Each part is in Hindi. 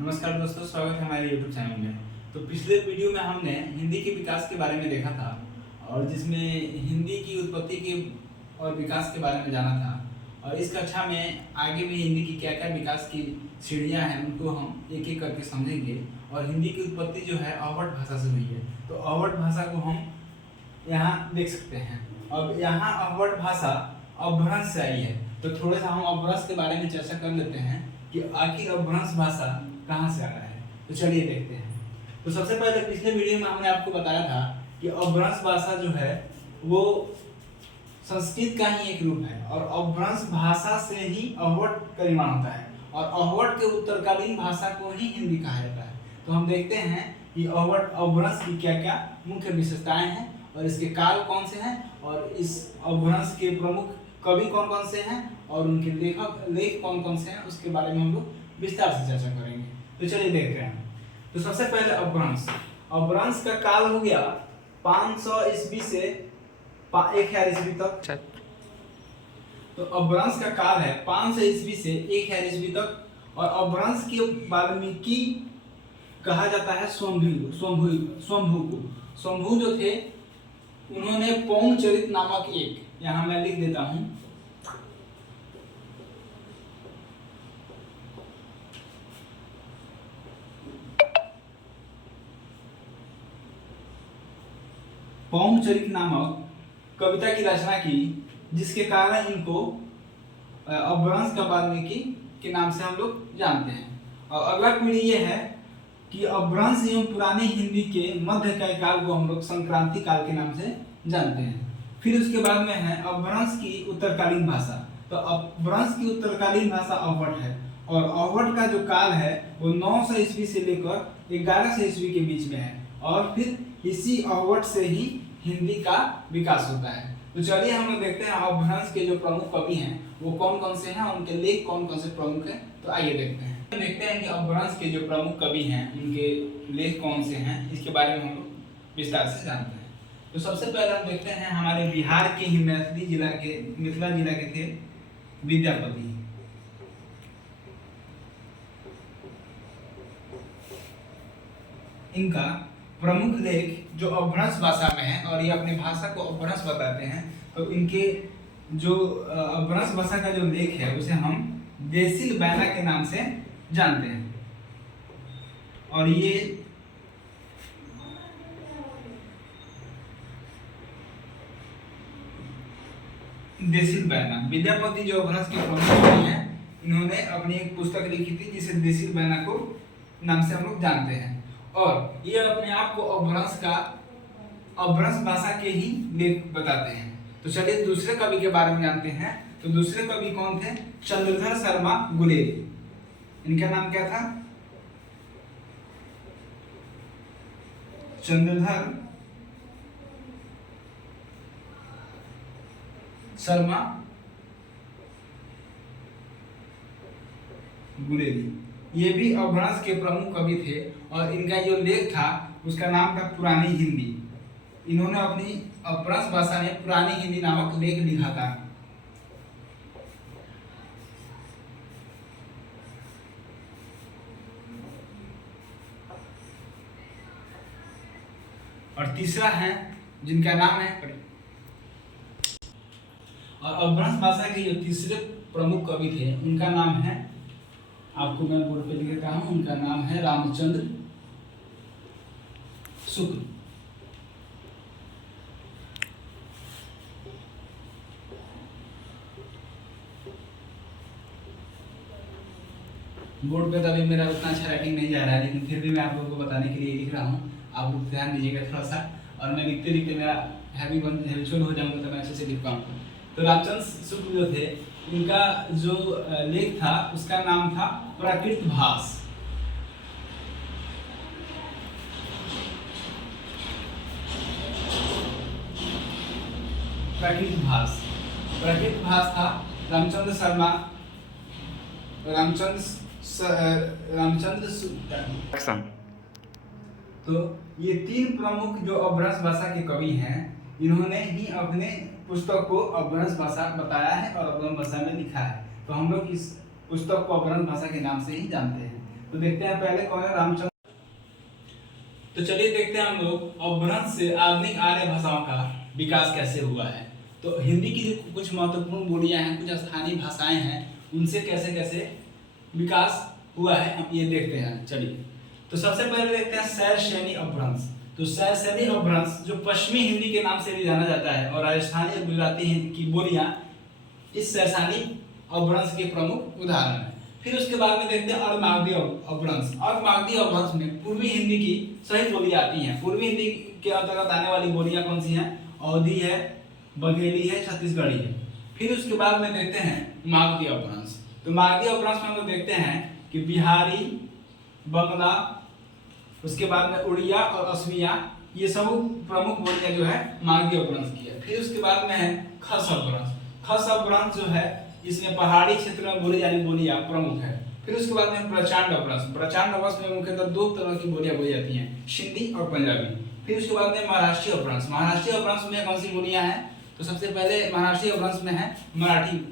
नमस्कार दोस्तों, स्वागत है हमारे YouTube चैनल में। तो पिछले वीडियो में हमने हिंदी के विकास के बारे में देखा था और जिसमें हिंदी की उत्पत्ति के और विकास के बारे में जाना था। और इस कक्षा में आगे भी हिंदी की क्या क्या विकास की सीढ़ियाँ हैं उनको हम एक एक करके समझेंगे। और हिंदी की उत्पत्ति जो है अवध भाषा से हुई है, तो अवध भाषा को हम यहाँ देख सकते हैं। अब यहाँ अवध भाषा अपभ्रंश से आई है, तो थोड़ा सा हम अपभ्रंश के बारे में चर्चा कर लेते हैं कि आखिर अपभ्रंश भाषा कहाँ से आ रहा है। तो चलिए देखते हैं। तो सबसे पहले पिछले वीडियो में हमने आपको बताया था कि अपभ्रंश भाषा जो है वो संस्कृत का ही एक रूप है और अपभ्रंश भाषा से ही अवध का निर्माण होता है और अवध के उत्तरकालीन भाषा को ही हिंदी कहा जाता है। तो हम देखते हैं कि अवध अपभ्रंश की क्या क्या मुख्य विशेषताएं हैं और इसके काल कौन से हैं और इस अपभ्रंश के प्रमुख कवि कौन कौन से हैं और उनके लेख कौन कौन से हैं, उसके बारे में हम लोग विस्तार से चर्चा करेंगे। तो चलिए देखते हैं। तो सबसे पहले अपभ्रंश का काल हो गया 500 ईस्वी से 1000 ईस्वी तक। तो अपभ्रंश का काल है 500 ईस्वी से 1000 ईस्वी तक और अपभ्रंश के वाल्मीकि कहा जाता है स्वयंभू को। स्वयंभू जो थे उन्होंने पौंग चरित नामक एक, यहाँ मैं लिख देता हूँ, पौंग चरित नामक कविता की रचना की, जिसके कारण इनको अपभ्रंश का वाल्मीकि के नाम से हम लोग जानते हैं। और अगला पीढ़ी ये है कि अपभ्रंश एवं पुरानी हिंदी के मध्य काल को हम लोग संक्रांति काल के नाम से जानते हैं। फिर उसके बाद में है अपभ्रंश की उत्तरकालीन भाषा। तो अपभ्रंश की उत्तरकालीन भाषा अवध है और अवध का जो काल है वो 900 ईस्वी से लेकर 1100 ईस्वी के बीच में है और फिर इसी अवध से ही हिंदी का विकास होता है। तो चलिए हम लोग देखते हैं अपभ्रंश के जो प्रमुख कवि हैं वो कौन कौन से हैं, उनके लेख कौन कौन से प्रमुख हैं। तो आइए देखते हैं कि अपभ्रंश के जो प्रमुख कवि हैं उनके लेख कौन से हैं, इसके बारे में हम लोग विस्तार से जानते हैं। तो सबसे पहले हम देखते हैं हमारे बिहार के ही मिथिला जिला के थे विद्यापति। इनका प्रमुख लेख जो अपभ्रंश भाषा में है और ये अपनी भाषा को अपभ्रंश बताते हैं, तो इनके जो अपभ्रंश भाषा का जो लेख है उसे हम देसिल बैना के नाम से जानते हैं। और ये देसिल बैना विद्यापति जो अपभ्रंश के प्रमुख कवि हैं, इन्होंने अपनी एक पुस्तक लिखी थी जिसे देसिल बैना को नाम से हम लोग जानते हैं। और ये अपने आप को अपभ्रंश भाषा के ही लेख बताते हैं। तो चलिए दूसरे कवि के बारे में जानते हैं। तो दूसरे कवि कौन थे? चंद्रधर शर्मा गुलेरी। इनका नाम क्या था? चंद्रधर शर्मा गुलेरी। ये भी अपभ्रंश के प्रमुख कवि थे और इनका जो लेख था उसका नाम था पुरानी हिंदी। इन्होंने अपनी अपभ्रंश भाषा में पुरानी हिंदी नामक लेख लिखा था। और तीसरा है जिनका नाम है, और अपभ्रंश भाषा के जो तीसरे प्रमुख कवि थे उनका नाम है, आपको मैं बोर्ड पे लिख देता हूं, उनका नाम है रामचंद्र शुक्ल। बोर्ड पे तो अभी मेरा उतना अच्छा राइटिंग नहीं जा रहा है, लेकिन फिर भी मैं आप लोगों को बताने के लिए लिख रहा हूँ। आप लोग ध्यान दीजिएगा थोड़ा सा, और मैं लिखते लिखते मेरा हैबिचुअल हो जाऊंगा तो मैं अच्छे से लिख पाऊंगा। तो रामचंद्र शुक्ल जो थे, इनका जो लेख था उसका नाम था प्राकृत भास। प्राकृत भास था रामचंद्र तो ये तीन प्रमुख जो अपभ्रंश भाषा के कवि हैं, इन्होंने ही अपने पुस्तक को अपभ्रंश भाषा बताया है और अपभ्रंश भाषा में लिखा है। तो हम लोग इस पुस्तक को अपभ्रंश भाषा के नाम से ही जानते हैं। तो देखते हैं पहले कौन है, रामचंद्र। तो चलिए देखते हैं हम लोग अपभ्रंश से आधुनिक आर्य भाषाओं का विकास कैसे हुआ है। तो हिंदी की जो कुछ महत्वपूर्ण बोलियां हैं, कुछ स्थानीय भाषाएं हैं, उनसे कैसे कैसे विकास हुआ है हम ये देखते हैं। चलिए तो सबसे पहले देखते हैं शैरसैनी अपभ्रंश। तो शैरसैनी अपभ्रंश जो पश्चिमी हिंदी के नाम से भी जाना जाता है और राजस्थानी और गुजराती हिंदी की बोलियां इस शैरसैनी अपभ्रंश के प्रमुख उदाहरण है। फिर उसके बाद में देखते हैं अर्धमागधी अपभ्रंश। अर्धमागधी अपभ्रंश में पूर्वी हिंदी की सही बोलियां आती हैं। पूर्वी हिंदी के अंतर्गत आने वाली बोलियां कौन सी हैं? अवधी है, बघेली है, छत्तीसगढ़ी है। फिर उसके बाद में देखते हैं मागधी अपभ्रंश। तो मागधी अपभ्रंश में हम लोग देखते हैं कि बिहारी, बंगला, उसके बाद में उड़िया और असमिया, ये सब प्रमुख बोलियां जो है मागधी अपभ्रंश की है। फिर उसके बाद में है खस अपभ्रंश। खस अपभ्रंश जो है इसमें पहाड़ी क्षेत्र में बोली जाने बोलियां प्रमुख है। फिर उसके बाद में प्रचंड अपभ्रंश। प्रचंड अपभ्रंश में मुख्यतः दो तरह की बोलियां बोली जाती हैं, सिंधी और पंजाबी। फिर उसके बाद में महाराष्ट्रीय अपभ्रंश। महाराष्ट्रीय अपभ्रंश में कौन सी बोलियां हैं? तो सबसे पहले महाराष्ट्रीय अपभ्रंश में है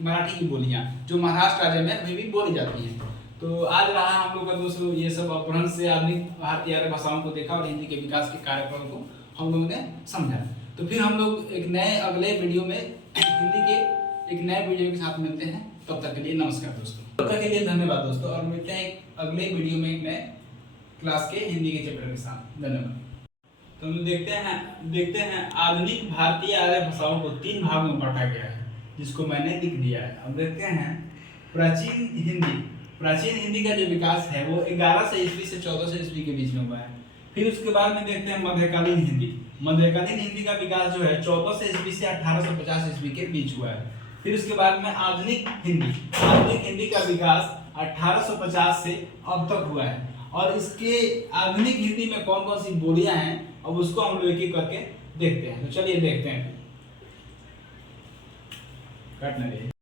मराठी की बोलियां जो महाराष्ट्र राज्य में अभी भी बोली जाती हैं। तो आज रहा हम लोग का दोस्तों ये सब अपभ्रंश से आधुनिक भारतीय आर्य भाषाओं को देखा और हिंदी के विकास के कार्यक्रम को हम लोगों ने समझा। तो फिर हम लोग एक नए अगले वीडियो में हिंदी के एक नए वीडियो के साथ मिलते हैं। तब तक के लिए नमस्कार दोस्तों। तब तक के लिए धन्यवाद दोस्तों, और मिलते हैं अगले वीडियो में एक नए क्लास के हिंदी के चैप्टर के साथ। धन्यवाद। तो हम देखते हैं आधुनिक भारतीय आर्य भाषाओं को 3 भागों में बांटा गया है, जिसको मैंने लिख दिया है। अब देखते हैं प्राचीन हिंदी। प्राचीन हिंदी का जो विकास है वो 1100 ईस्वी से 1400 ईस्वी के बीच में हुआ है। फिर उसके बाद में देखते हैं मध्यकालीन हिंदी। मध्यकालीन हिंदी का विकास जो है 1400 ईस्वी से 1850 ईस्वी के बीच हुआ है। फिर उसके बाद में आधुनिक हिंदी। आधुनिक हिंदी का विकास 1850 से अब तक हुआ है। और इसके आधुनिक हिंदी में कौन कौन सी बोलियां हैं अब उसको हम लोग एक-एक करके देखते हैं। तो चलिए देखते हैं।